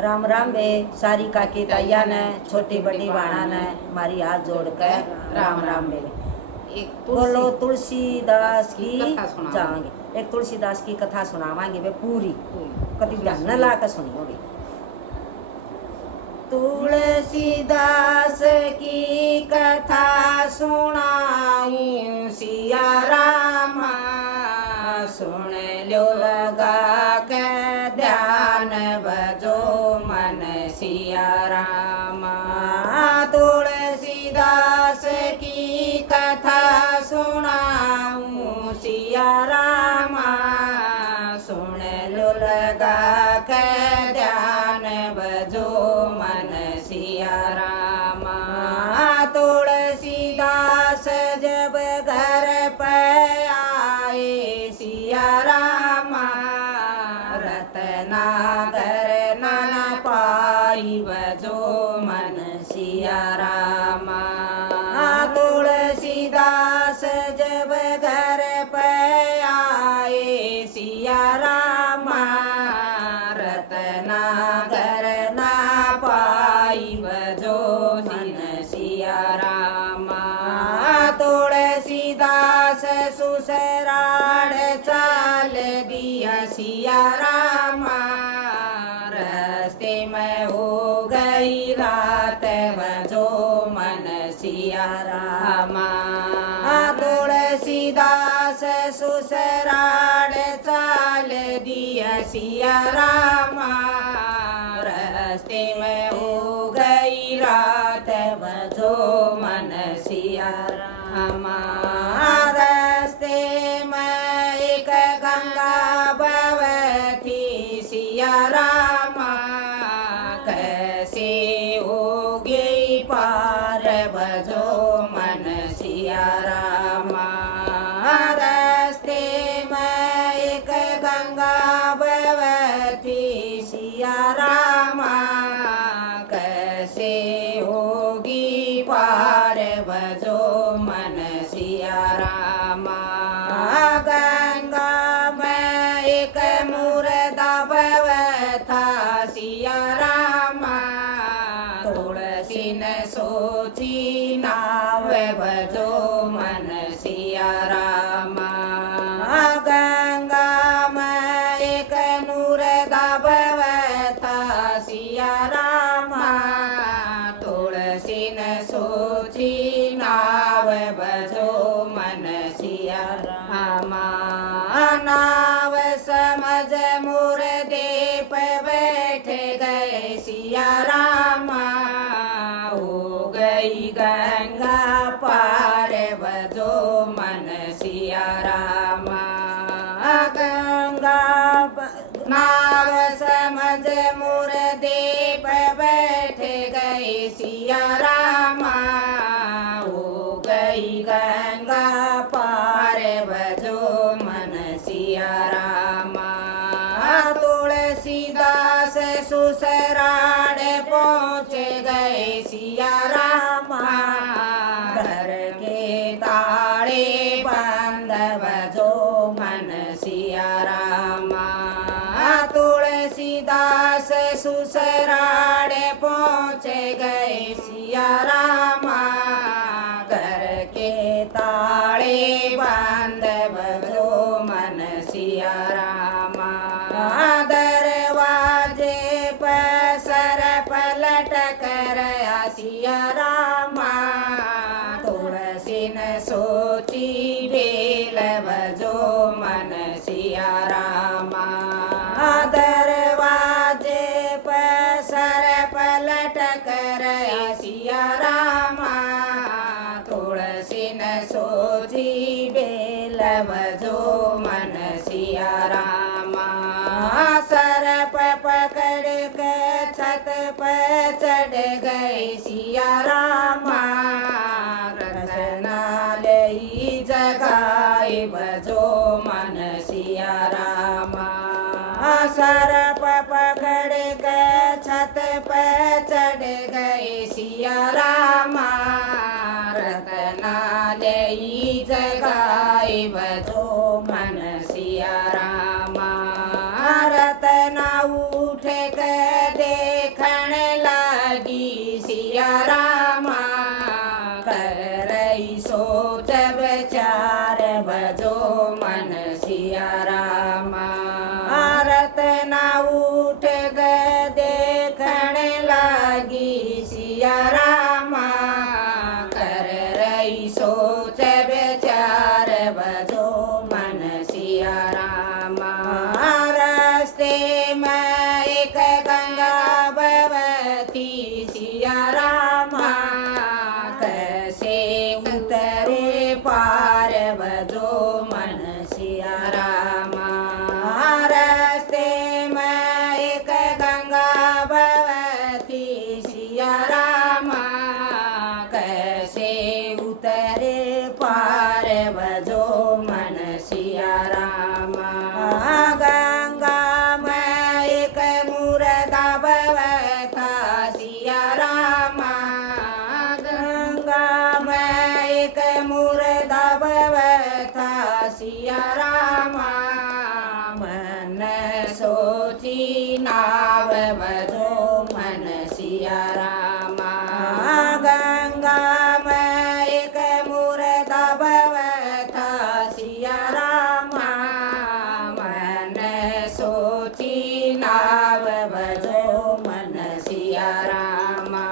राम राम बे सारी काकी ताइया ने छोटी बड़ी बाणा ने मारी हाथ जोड़ कर राम राम बे। बोलो तुलसीदास की जाएंगे एक तुलसीदास की कथा सुनावांगे बे पूरी कभी ध्यान न ला कर सुनियो बे। तुलसीदास की कथा सुनाऊं सिया रामा सुन लो लगा के ध्यान बजो मन सिया रामा। तुलसीदास की कथा सुनाऊं सिया रामा सुन लो लगा के ध्यान बजो मन सिया रामा। तुलसीदास जब घर पे आए सिया रामा रत्नागर न पाई बजो मन सिया रामा। तुलसीदास जब घर पे आए सिया रामा रत्नागर न पाई बजो मन सिया रामा। तुलसीदास सुसराड़ चाल दिया सिया रामा रस्ते में हो गई रात बजो मन सिया रामा। तुलसीदास सुसराड़ चाल दिया सिया रामा रस्ते में हो गई रात बजो मन सिया रामा। रस्ते में एक गंगा बहती सिया रामा कैसे होगी पार बजो मन सिया रामा। रस्ते में एक गंगा बहती सिया रामा कैसे होगी पार बजो मन सिया रामा। गंगा में एक मुर्दा बहता सिया रामा तुलसी ने सोची नाव बजो मन सिया रामा। गंगा में एक मुर्दा बहता सिया रामा तुलसी ने सोची नाव बजो मन सिया रामा। नाव समझ मुर्दे पे बैठ गए सिया रामा हो गई गंगा पार बजो मन सिया रामा। गंगा नाव समझ मुर्दे पे बैठ गए सिया रामा हो गई गंगा पार बजो मन सिया रामा। तुलसीदास सुसराड़ पहुँच गए सिया रामा घर के ताले बंद बजो मन सिया रामा। तुलसीदास सुसराड़ पहुँच गए सिया रामा घर के ताले बंद बजो मन सिया रामा। दरवाजे पर सर पलट कर सिया रामा तुलसी ने सोची बेल बजो मन सिया रामा। दरवाजे पर सर पलट कर सिया रामा तुलसी ने सोची बेल बजो मन सिया रामा। सर पकड़ के छत पर चढ़ गए सिया रामा रत्नालयी जगाए बजो मन सिया रामा। सर पकड़ के छत पर चढ़ गए सिया रामा रत्नालयी जगाए बजो मन सिया रामा। रत्ना उठ के दे दाबवता सिया रामा गंगा में एक मोर दाबवता सिया रामा मन सोची नाव बजो मन सिया रामा गंगा में एक मोर दाबवता सिया रामा मन सोची नाव बजो मन सिया रामा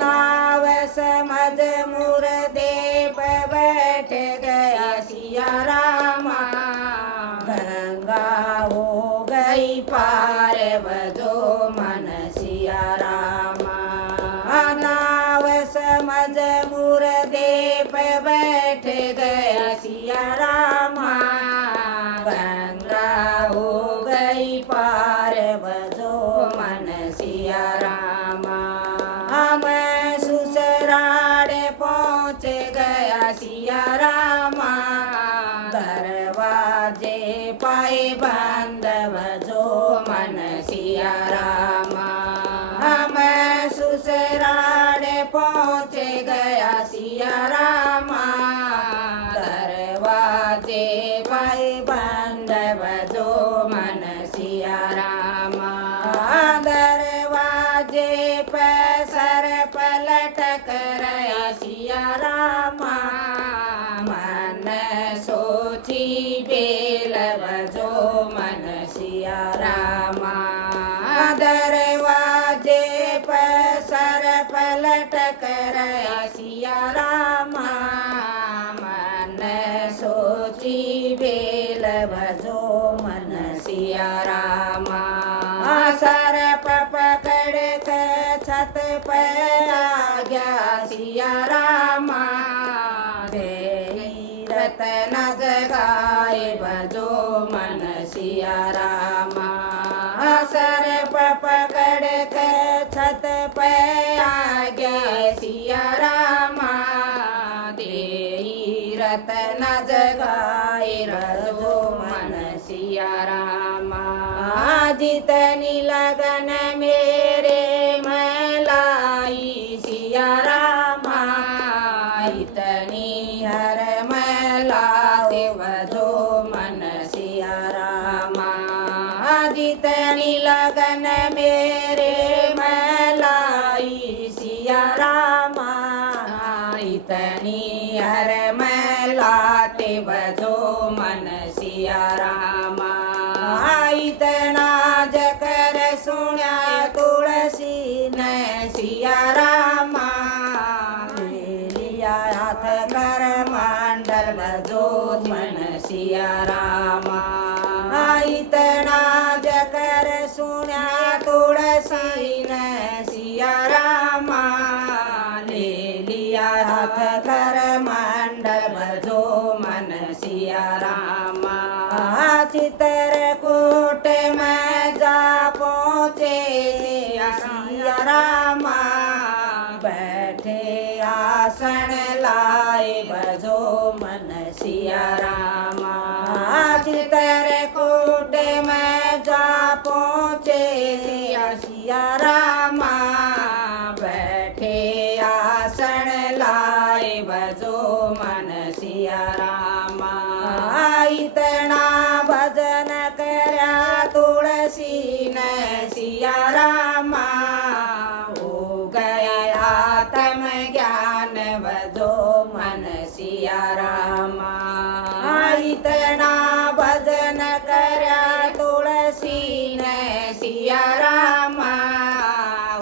नाव समझ मोर देव बैठ गया सिया रामा गंगा हो गई पार बजो मन सिया रामा नाव समझ मोर देव बैठ गया सिया रामा गंगा हो गई पार बजो मन सिया रामा मैं ससुराल पहुँच गया सिया रामा दरवाजे पाए बंद बजो मन सिया रामा मैं ससुराल पहुँच गया सिया रामा दरवाजे पाए बंद बजो मन सिया रामा दरवाजे पे सर पलट कर सिया रामा मन सोची बेल बजो मन सिया रामा दरवाजे पे सर पलट कर सिया रामा मन सोची बेल भजो मन सिया रामा सर पकड़ कर छत पे आ गया सिया रामा रतन जगाए भजो मन सिया रामा सर पकड़ कर छत पे आ गया सिया रामा दे रतन जगाए रजो मन सिया रामा जितनी लगन मेरे मैं लाई सिया रामा इतनी हर मैं लाते बजो मन सिया रामा जितनी लगन मेरे मैं लाई सिया रामा इतनी हर मैं लाते बजो मन सिया रामा इतना जकर सुना तुलसी ने सिया रामा ले लिया हाथ कर मंडल बजो मन सिया रामा इतना जकर सुना तुलसी ने सिया रामा ले लिया हाथ कर मंडल बजो मन सिया रामा चित्रकूट में जा पहुँचे सिया रामा बैठे आसन लाए बजो मन सिया रामा चित्रकूट में जा पहुँचे सिया रामा बैठे आसन लाए बजो मन सिया रामा इतना भजन करया तुलसी ने सिया रामा हो गया आत्म ज्ञान बजो मन सिया रामा इतना भजन करया तुलसी ने सिया रामा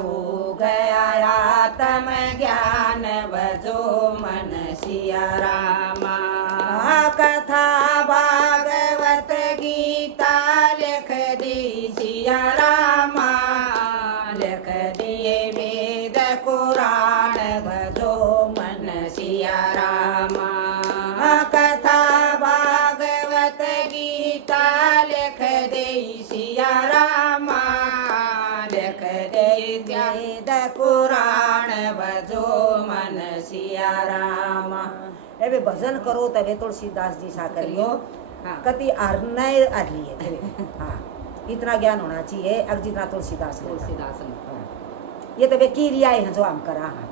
हो गया आत्म ज्ञान बजो मन सिया रामा कथा भागवत गीता लिख दी सिया रामा लिख दिए वेद कुरान भजो मन सिया रामा कथा भागवत गीता लिख दे सिया रामा लिख दे वेद कुरान भजो मन सिया रामा। एवे भजन करो तवे तुलसीदास जी सा करियो कति आरनाय आदली है हाँ इतना ज्ञान होना चाहिए अब जितना तुलसीदास ने कहा। तुलसीदास ने ये तो वे की रियाए हैं जो हम करा है